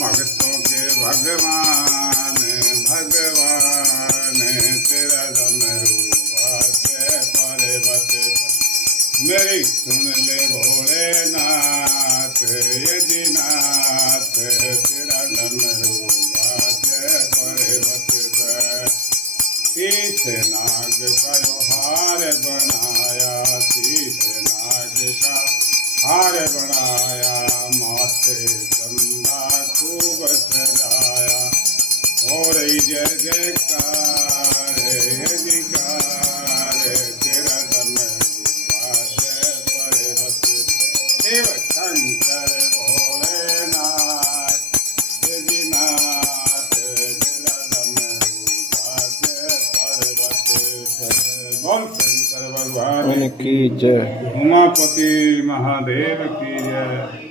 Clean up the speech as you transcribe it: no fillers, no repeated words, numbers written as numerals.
भक्तों के भगवान भगवान तेरा डमरू बाजे पर्वत पर। मेरी सुन ले भोलेनाथ यदि नाथ तेरा डमरू बाजे पर्वत पर। शीश नाग का यो हार बनाया शीश नाग का हार बनाया माथे चंदा खूब सजाया हो रही जय जयकार अधिकार तेरा डमरू बाजे पर्वत शिव शंकर भोलेनाथ यदिनाथ तेरा डमरू बाजे पर्वत बोल शंकर भगवान की जय। उमापति महादेव की जय।